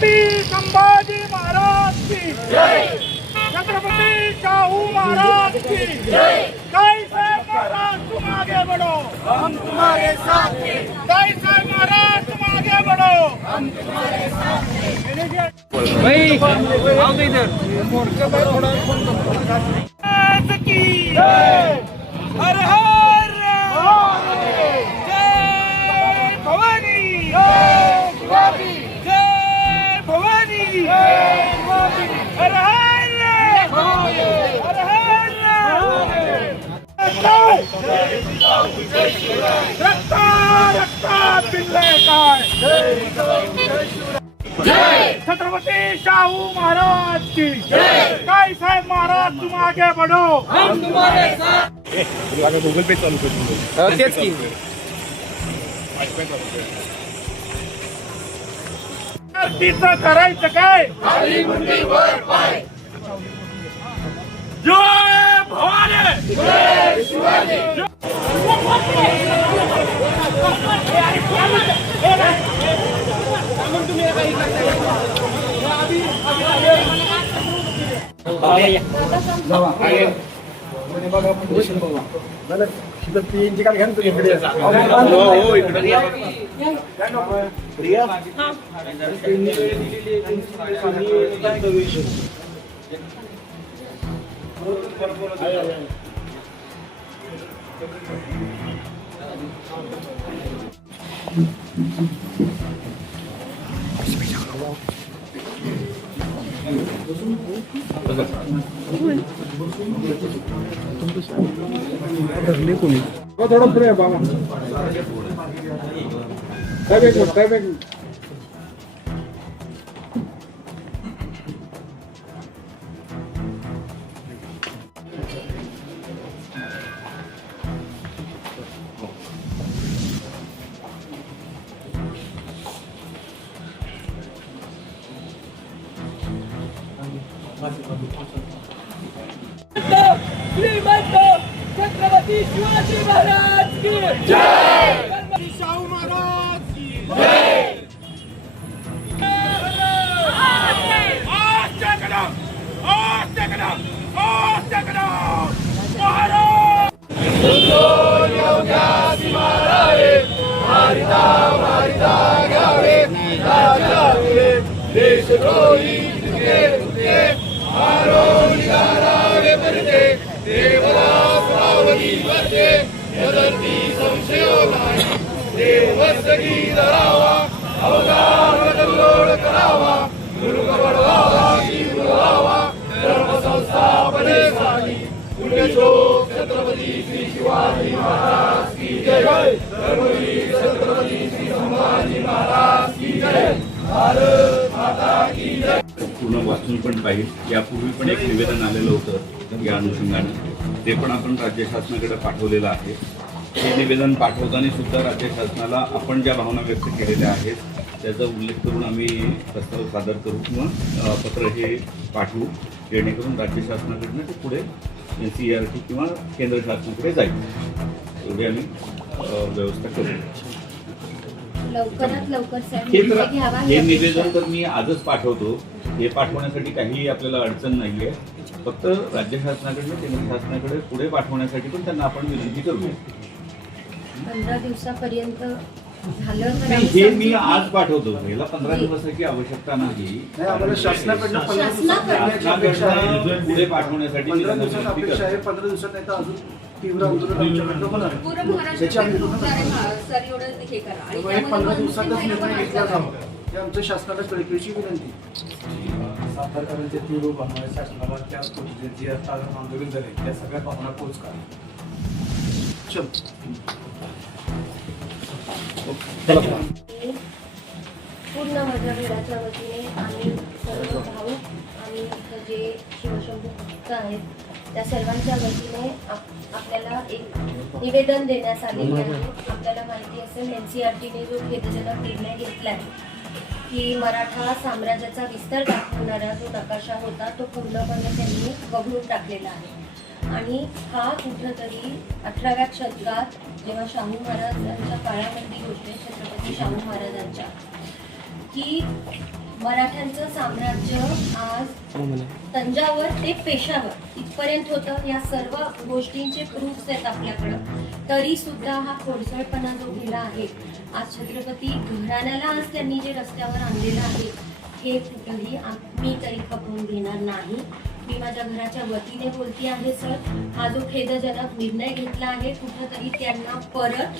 छत्रपति संभाजी महाराज की जय, छत्रपति शाहू महाराज की जय। कैसे महाराज तुम आगे बढ़ो, हम तुम्हारे साथ हैं। कैसे महाराज तुम आगे बढ़ो, हम तुम्हारे साथ हैं। भाई आओ तो इधर। की जय, हर हर जय भवानी, जय भवानी, जय भवानी, हर हर हर हर रक्ता पिल्ले काय जय, छत्रपति शाहू महाराज की जय। काय साहेब महाराज तुम आगे बढ़ो, हम तुम्हारे साथ। गूगल पे चालू कर तेच की तिचं करायचं काय, खाली मुंडी वर पाय। जय भवानी, जय शिवाजी। थोडं पुढे बाबा काय बॅग श्रीमंत छत्रपति शिवाजी महाराज की जय, शाहू महाराज की जय। आस्ते कदम, आस्ते कदम, आस्ते कदम। महाराज देशद्रोही देवला सावली वर्ते यदती संशयो नाही। देवस्तगी धरावा, अवगाहलोड करावा, गुरु बळवावा, शिव व्हावा, धर्म संस्थापनेसाठी पुण्यश्लोक छत्रपती श्री शिवाजी महाराज की जय। धर्मवीर छत्रपती श्री संभाजी महाराज की जय। भारत माता की जय। पूर्ण वाचून पण पाहिजे। यापूर्वी पण एक निवेदन आलेलं होतं या अनुषंगाने, ते पण आपण राज्य शासनाकडे पाठवलेलं आहे। हे निवेदन पाठवताना सुद्धा राज्य शासनाला आपण ज्या भावना व्यक्त केलेल्या आहेत त्याचा उल्लेख करून आम्ही प्रस्ताव सादर करू किंवा पत्र हे पाठवू, जेणेकरून राज्य शासनाकडनं ते पुढे NCERT किंवा केंद्र शासनाकडे जाईल, एवढी आम्ही व्यवस्था करू। लवकरात लवकर हे निवेदन तर मी आजच पाठवतो। हे पाठवण्यासाठी काही आपल्याला अडचण नाहीये, फक्त राज्य शासनाकडनं केंद्र शासनाकडे पुढे पाठवण्यासाठी पण त्यांना आपण विनंती करूया। 15 दिवसापर्यंत झालं तर हे मी आज पाठवतो, याला 15 दिवसाची आवश्यकता नाही। शासनाकडनं पुढे पाठवण्यासाठी 15 दिवसात नाही तर अजून तीव्र आंदोलन आमच्याकडनं होणार आहे। पूर्ण महाराष्ट्रात सर एवढं हे करा आणि 15 दिवसातच निर्णय घेतला जावा, हे आमच्या शासनाला कळकळीची विनंती। सातारकरांचे तीव्र भावना शासनाला त्या जे आता आंदोलन झाले त्या सगळ्या भावना पोच करा। पूर्ण माझ्या घराच्या वतीने आणि सर्व भाऊक आणि जे शिवशंभू भक्त आहेत त्या सर्वांच्या वतीने आपल्याला एक निवेदन देण्यास आलेले आहे। आपल्याला माहिती असेल NCERTने जो खेदजनक निर्णय घेतला आहे की मराठा साम्राज्याचा विस्तार दाखवणारा जो नकाशा होता तो पूर्णपणे त्यांनी वगळून टाकलेला आहे। आणि हा कुठंतरी 18व्या शतकात जेव्हा शाहू महाराजांच्या काळामधली गोष्ट, छत्रपती शाहू महाराजांच्या, की मराठ्यांचं साम्राज्य आज तंजावर ते पेशावर इथपर्यंत होतं. या सर्व गोष्टींचे प्रूफ्स आहेत आपल्याकडं. तरी सुद्धा हा खोडसळपणा जो गेला आहे, आज छत्रपती घराण्याला आज त्यांनी जे रस्त्यावर आणलेलं आहे, हे कुठंही मी तरी खपवून घेणार नाही. मी माझ्या घराच्या वतीने बोलते आहे सर, हा जो खेदजनक निर्णय घेतला आहे, कुठंतरी त्यांना परत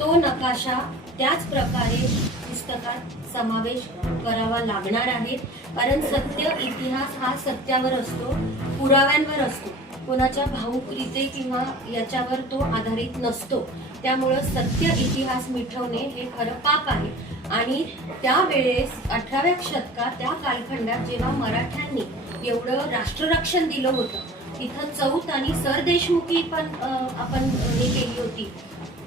तो नकाशा त्याच प्रकारे पुस्तकात समावेश करावा लागणार आहे. कारण सत्य इतिहास हा सत्यावर असतो, पुराव्यांवर असतो, कोणाच्या भावुकरीचे किंवा याच्यावर तो आधारित नसतो. त्यामुळं सत्य इतिहास मिटवणे हे खरं पाप आहे. आणि त्यावेळेस 18व्या शतकात त्या कालखंडात जेव्हा मराठ्यांनी एवढं राष्ट्ररक्षण दिलं होतं, तिथं चौथ आणि सरदेशमुखी पण आपण हे केली होती.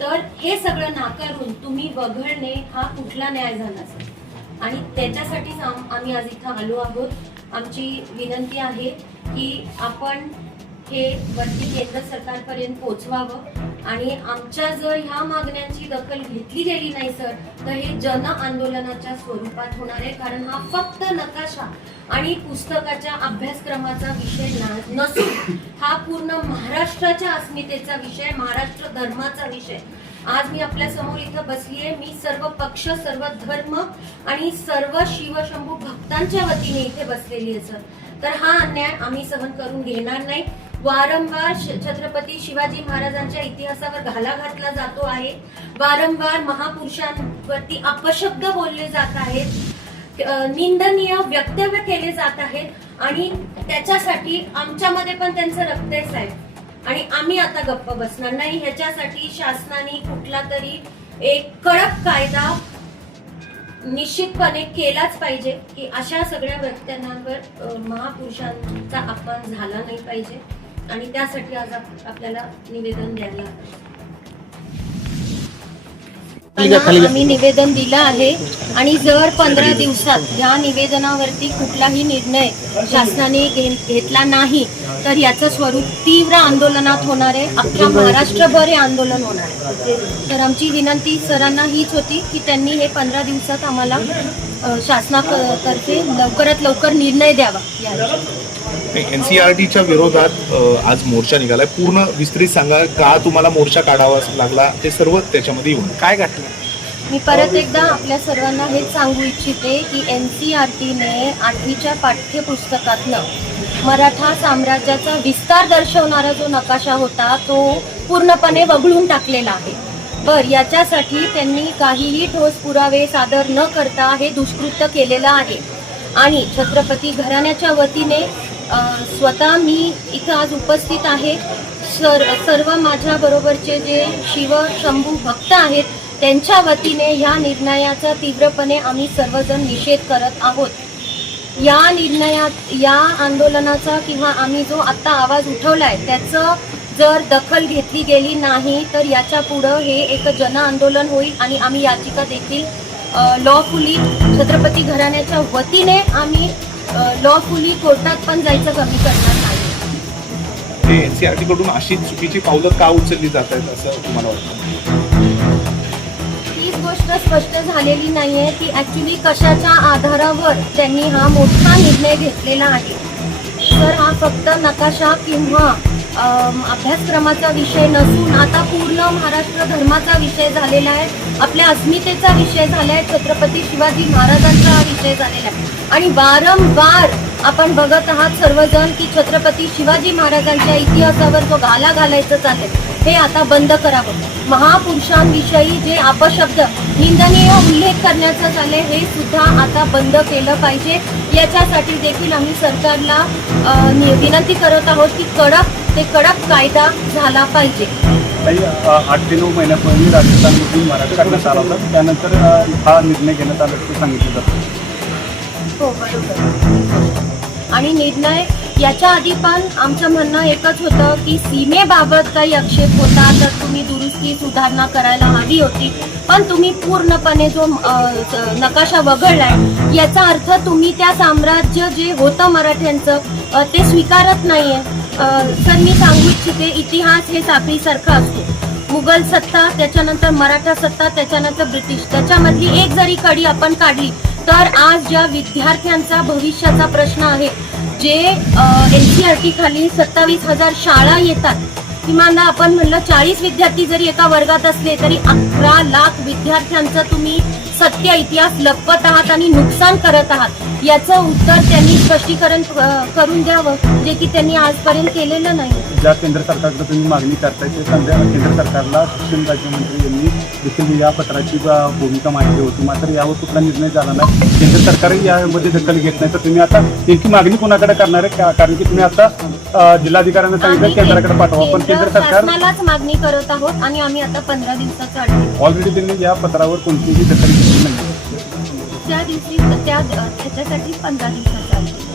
तर हे सगळं नाकारून तुम्ही वगळणे हा कुठला न्याय झाला सर? आणि त्याच्यासाठीच आम्ही आज इथं आलो आहोत. आमची विनंती आहे की आपण हे वरती केंद्र सरकारपर्यंत पोचवावं. आणि आमच्या जर ह्या मागण्यांची दखल घेतली गेली नाही सर, तर हे जन आंदोलनाच्या स्वरूपात होणार आहे. कारण हा फक्त नकाशा आणि पुस्तकाच्या अभ्यासक्रमाचा विषय नसून हा पूर्ण महाराष्ट्राच्या अस्मितेचा विषय, महाराष्ट्र धर्माचा विषय. आज मी आपल्या समोर इथं बसली आहे. मी सर्व पक्ष, सर्व धर्म आणि सर्व शिवशंभू भक्तांच्या वतीने इथे बसलेली आहे सर. तर हा अन्याय आम्ही सहन करून घेणार नाही. वारंवार छत्रपती शिवाजी महाराजांच्या इतिहासावर घाला घातला जातो आहे. वारंवार महापुरुषांवरती अपशब्द बोलले जात आहेत, निंदनीय वक्तव्य केले जात आहेत. आणि त्याच्यासाठी आमच्यामध्ये पण त्यांचं रक्त आहे साहेब. आणि आम्ही आता गप्प बसणार नाही. ह्याच्यासाठी शासनाने कुठला तरी एक कडक कायदा निश्चितपणे केलाच पाहिजे की अशा सगळ्या व्यक्तींवर महापुरुषांचा अपमान झाला नाही पाहिजे. आणि त्यासाठी आज आपल्याला निवेदन द्यायला आम्ही निवेदन दिलं आहे. आणि जर 15 दिवसात या निवेदनावरती कुठलाही निर्णय शासनाने घेतला नाही तर याचं स्वरूप तीव्र आंदोलनात होणार आहे. अख्ख्या महाराष्ट्रभर हे आंदोलन होणार आहे. तर आमची विनंती सरांना हीच होती की त्यांनी हे 15 दिवसात आम्हाला शासनातर्फे लवकरात लवकर निर्णय द्यावा. NCERTच्या विरोधात आज मोर्चा निघालाय. पूर्ण विस्तृत सांगा, का तुम्हाला मोर्चा काढावा लागला, ते सर्व त्याच्यामध्ये येऊन काय घडलं? मी परत एकदा आपल्या सर्वांना हेच सांगू इच्छिते की NCERTने 8वीच्या पाठ्यपुस्तकातनं मराठा साम्राज्याचा विस्तार दर्शवणारा जो नकाशा होता तो पूर्णपणे वगळून टाकलेला आहे. याच्यासाठी त्यांनी काहीही ठोस पुरावे सादर न करता हे दुष्कृत्य केलेलं आहे. आणि छत्रपती घराण्याच्या वतीने स्वतः मी इथं आज उपस्थित आहे. सर्व माझ्या बरोबरचे जे शिव शंभू भक्त आहेत त्यांच्या वतीने या निर्णयाचा तीव्रपणे आम्ही सर्वजण निषेध करत आहोत. या निर्णयात, या आंदोलनाचा किंवा आम्ही जो आत्ता आवाज उठवलाय त्याचं जर दखल घेतली गेली नाही तर याच्या पुढं हे एक जन आंदोलन होईल. आणि आम्ही याचिका देखील लॉफुली छत्रपती घराण्याच्या वतीने आम्ही लॉफुली कोर्टात पण जायचं कमी करणार नाही. NCERT कडून अशी चुकीची पावलं का उचलली जात आहेत असं तुम्हाला वाटतं? हीच गोष्ट स्पष्ट झालेली नाहीये की ऍक्च्युली कशाच्या आधारावर त्यांनी हा मोठा निर्णय घेतलेला आहे. तर हा फक्त नकाशा किंवा अभ्यासक्रमाचा विषय नसून आता पूर्ण महाराष्ट्र धर्माचा विषय झालेला आहे, आपल्या अस्मितेचा विषय झाला आहे, छत्रपती शिवाजी महाराजांचा हा विषय झालेला आहे. आणि वारंवार आपण बघत आहात सर्वजण की छत्रपती शिवाजी महाराजांच्या इतिहासावर जो घाला घालायचं चाललंय हे आता बंद करावं. महापुरुषांविषयी जे अपशब्द, निंदनीय उल्लेख करण्याचं चाललंय हे सुद्धा आता बंद केलं पाहिजे. याच्यासाठी देखील आम्ही सरकारला विनंती करत आहोत की कडक कायदा झाला पाहिजे. 8 ते 9 महिन्यापूर्वी राजस्थानमधून मराठा काढण्यात आला होता, त्यानंतर हा निर्णय घेण्यात आल्याचं सांगितलं जातं. हो बरोबर. आणि निर्णय याच्या आधी पण आमचं म्हणणं एकच होतं की सीमेबाबत काही आक्षेप होता तर तुम्ही दुरुस्ती सुधारणा करायला हवी होती. पण तुम्ही पूर्णपणे जो नकाशा वगळलाय याचा अर्थ तुम्ही त्या साम्राज्य जे होतं मराठ्यांचं ते स्वीकारत नाहीये. सर मी सांगू इच्छिते, इतिहास हे साखळीसारखा असतो. मुघल सत्ता, त्याच्यानंतर मराठा सत्ता, त्याच्यानंतर ब्रिटिश, त्याच्यामधली एक जरी कडी आपण काढली तर आज ज्या विद्यार्थ्यांचा भविष्याचा प्रश्न आहे, जे NCERT खाली 27,000 शाळा येतात, किमान आपण म्हणलं 40 विद्यार्थी जरी एका वर्गात असले तरी 11 लाख विद्यार्थ्यांचं तुम्ही सत्य इतिहास लपवत आहात आणि नुकसान करत आहात. याचं उत्तर त्यांनी स्पष्टीकरण करून द्यावं, जे की त्यांनी आजपर्यंत केलेलं नाही. ज्या केंद्र सरकारकडे तुम्ही मागणी करताय ते केंद्र सरकारला शिक्षण राज्यमंत्री यांनी देखील या पत्राची भूमिका मांडली होती, मात्र यावर कुठला निर्णय झाला नाही. केंद्र सरकारही यामध्ये दखल घेत नाही. तर तुम्ही आता नेमकी मागणी कोणाकडे करणार आहे? कारण की तुम्ही आता जिल्हाधिकाऱ्यांना सांगितलं केंद्राकडे पाठवा, पण केंद्र सरकार शासनालाच मागणी करत आहोत आणि आम्ही आता 15 दिवसाचं अडवलं. ऑलरेडी त्यांनी या पत्रावर कोणतीही दखल घेतली नाही. त्या दिवशी त्याच्यासाठी 15 दिवसाचं अडवलं.